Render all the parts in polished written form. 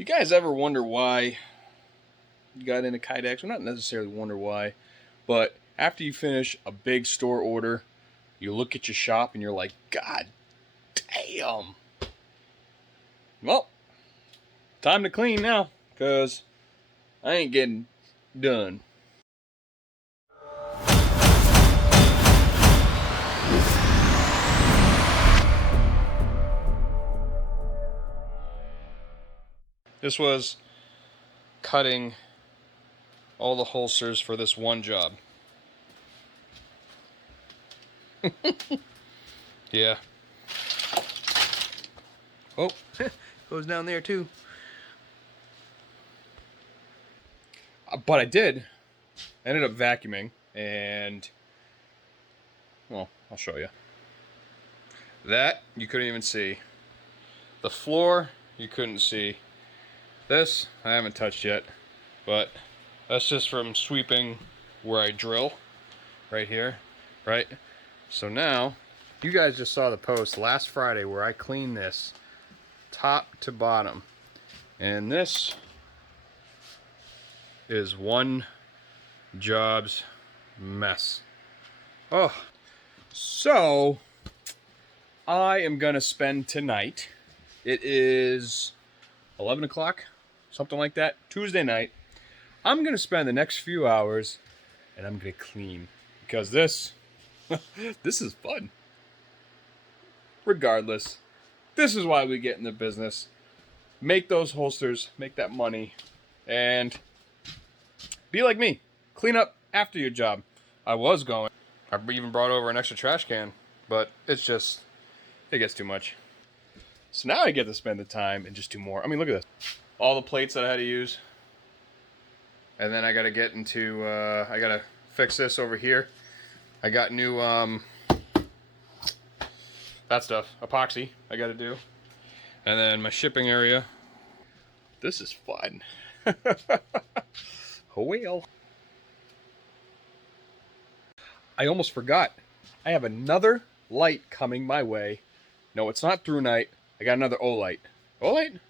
You guys ever wonder why you got into kydex? Well, not necessarily wonder why, but after you finish a big store order, you look at your shop and you're like, God damn. Well, time to clean now, because I ain't getting done. This was cutting all the holsters for this one job. Yeah. Oh, goes down there too. But I did. I ended up vacuuming and, well, I'll show you. That you couldn't even see. The floor you couldn't see. This I haven't touched yet, but that's just from sweeping where I drill right here, right? So now, you guys just saw the post last Friday where I cleaned this top to bottom, and this is one job's mess. Oh, so I am gonna spend tonight, it is 11 o'clock, something like that, Tuesday night. I'm gonna spend the next few hours and I'm gonna clean, because this this is fun. Regardless, this is why we get in the business. Make those holsters, make that money, and be like me. Clean up after your job. I was going. I even brought over an extra trash can, but it's just, it gets too much. So now I get to spend the time and just do more. I mean, look at this. All the plates that I had to use. And then I got to get into, I got to fix this over here. I got new, that stuff, epoxy I got to do. And then my shipping area. This is fun. Oh well. I almost forgot. I have another light coming my way. No, it's not through night. I got another Olight. Olight?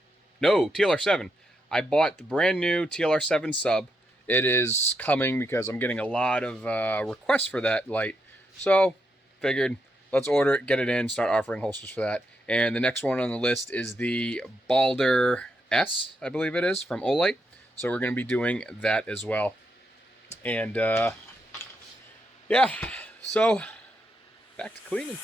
No, TLR7. I bought the brand new TLR7 sub. It is coming because I'm getting a lot of requests for that light. So, figured, let's order it, get it in, start offering holsters for that. And the next one on the list is the Balder S, I believe it is, from Olight. So we're going to be doing that as well. And, yeah, so, back to cleaning.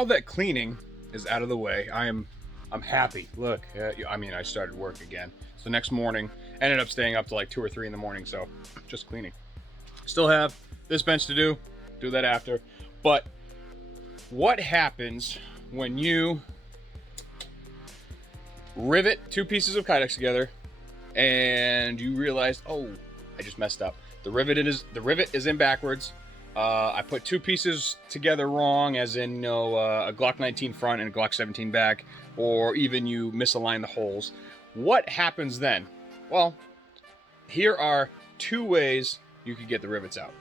now that cleaning is out of the way, I'm happy. Look, I mean, I started work again. So next morning, ended up staying up to like 2 or 3 in the morning. So just cleaning. Still have this bench to do that after. But what happens when you rivet 2 pieces of kydex together and you realize, oh, I just messed up. The rivet is in backwards. I put 2 pieces together wrong, as in, you know, a Glock 19 front and a Glock 17 back, or even you misalign the holes. What happens then? Well, here are 2 ways you could get the rivets out.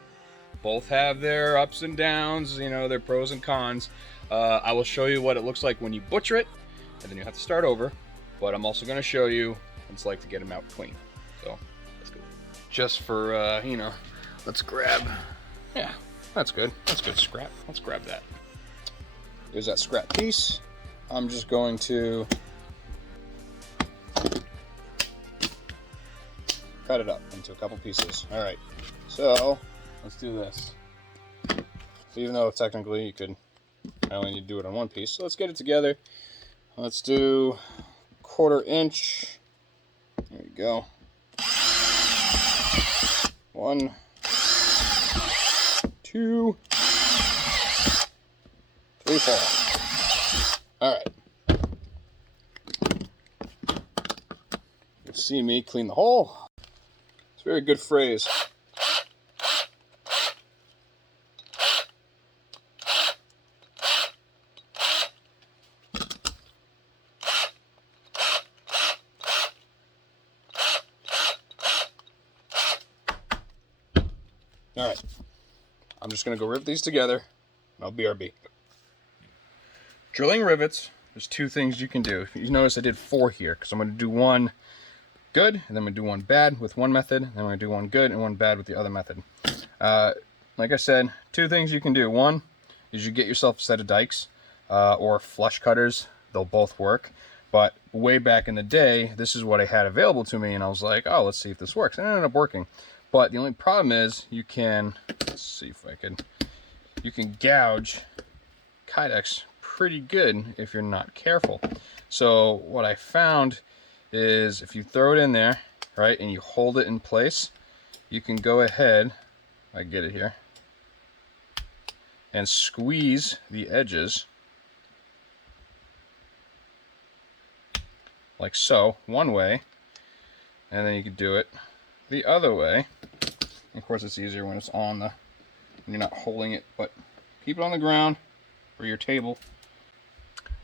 Both have their ups and downs, you know, their pros and cons. I will show you what it looks like when you butcher it, and then you have to start over. But I'm also going to show you what it's like to get them out clean. So, let's go. Just for, you know, let's grab... Yeah, that's good. That's good scrap. Let's grab that. Here's that scrap piece. I'm just going to cut it up into a couple pieces. All right, so let's do this. So even though technically you could, I only need to do it on 1 piece. So let's get it together. Let's do 1/4 inch. There we go. 1, 2, 3, 4. All right. You'll see me clean the hole. It's a very good phrase. All right. I'm just going to go rivet these together, and I'll BRB. Drilling rivets, there's 2 things you can do. If you notice, I did 4 here, because I'm going to do 1 good, and then I'm going to do 1 bad with 1 method, and then I'm going to do 1 good and 1 bad with the other method. Like I said, 2 things you can do. 1 is you get yourself a set of dikes, or flush cutters. They'll both work. But way back in the day, this is what I had available to me, and I was like, oh, let's see if this works. And it ended up working. But the only problem is you can, let's see if I can, you can gouge kydex pretty good if you're not careful. So what I found is if you throw it in there, right, and you hold it in place, you can go ahead, I get it here, and squeeze the edges like so, one way, and then you can do it the other way. Of course, it's easier when it's on the, when you're not holding it, but keep it on the ground or your table,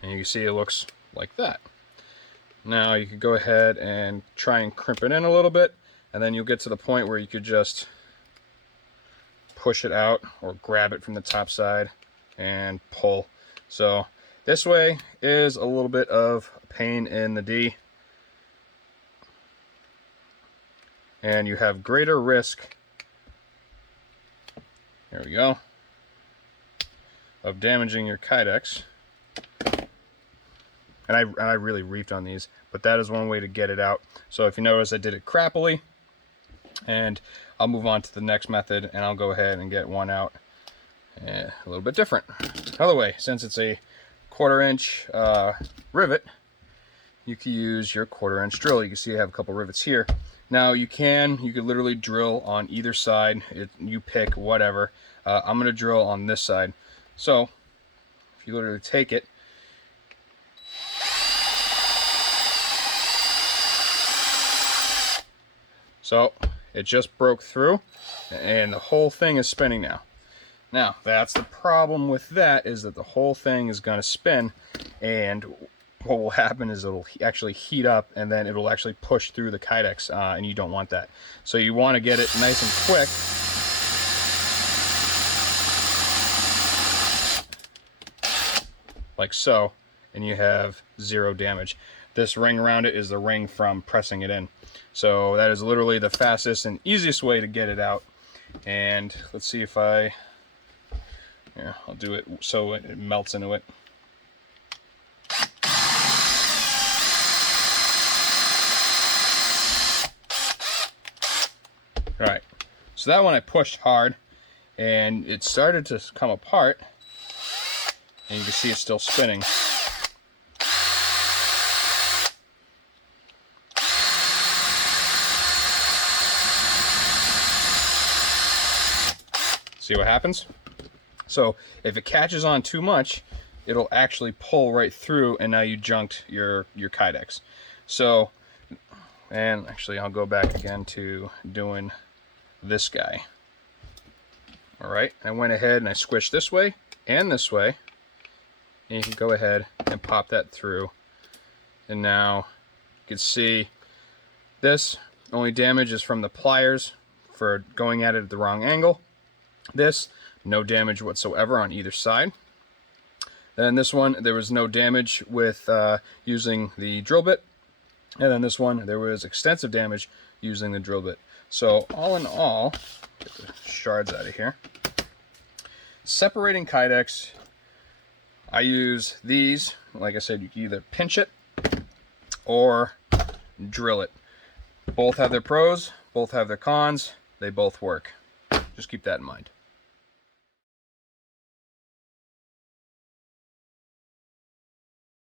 and you can see it looks like that. Now you could go ahead and try and crimp it in a little bit, and then you'll get to the point where you could just push it out or grab it from the top side and pull. So this way is a little bit of a pain in the D, and you have greater risk, there we go, of damaging your kydex. And I really reefed on these, but that is one way to get it out. So if you notice, I did it crappily, and I'll move on to the next method, and I'll go ahead and get one out a little bit different. Another way, since it's a 1/4 inch rivet, you can use your 1/4 inch drill. You can see I have a couple rivets here. Now you could literally drill on either side. You pick whatever. I'm going to drill on this side. So if you literally take it, so it just broke through, and the whole thing is spinning now. Now, that's the problem with that, is that the whole thing is going to spin, and what will happen is it'll actually heat up, and then it'll actually push through the kydex, and you don't want that. So you want to get it nice and quick. Like so, and you have 0 damage. This ring around it is the ring from pressing it in. So that is literally the fastest and easiest way to get it out. And let's see if I'll do it so it melts into it. All right, so that one I pushed hard, and it started to come apart. and you can see it's still spinning. See what happens? So if it catches on too much, it'll actually pull right through, and now you junked your kydex. So, and actually I'll go back again to doing this guy. All right, I went ahead and I squished this way and this way, and you can go ahead and pop that through. And now you can see this only damage is from the pliers for going at it at the wrong angle. This, no damage whatsoever on either side. Then this one, there was no damage with using the drill bit. And then this one, there was extensive damage using the drill bit. So all in all, get the shards out of here. Separating kydex, I use these. Like I said, you can either pinch it or drill it. Both have their pros, both have their cons. They both work. Just keep that in mind.